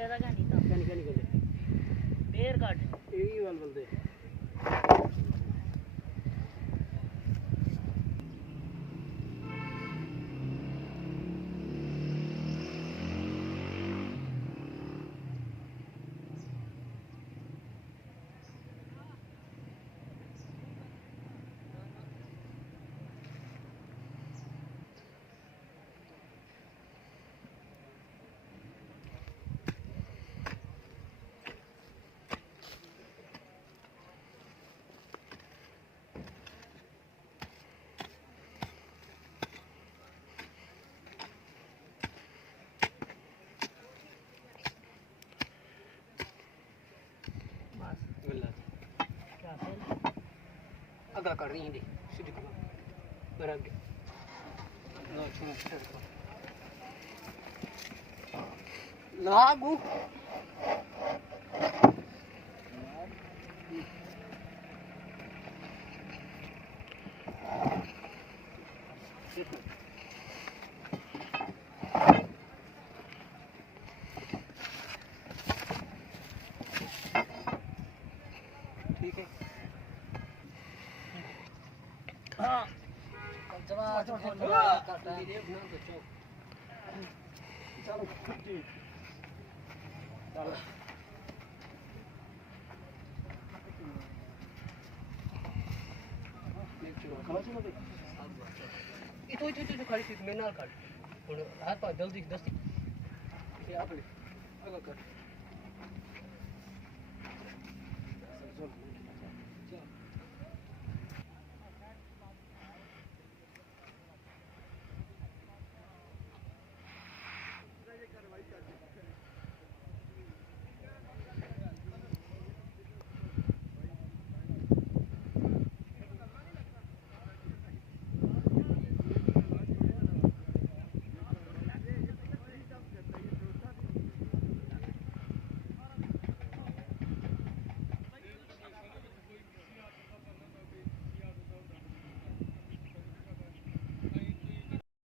मुंडे दा क्या नहीं था क्या निकले बेर काट यही वाल बंदे अगा कर रही है सीधी करो मेरा आगे लो छोड़ छोड़ लागू ठीक है हाँ चलो चलो itu kali sih menal kan apa jल्दी दस्ती ये आप ले अगर कर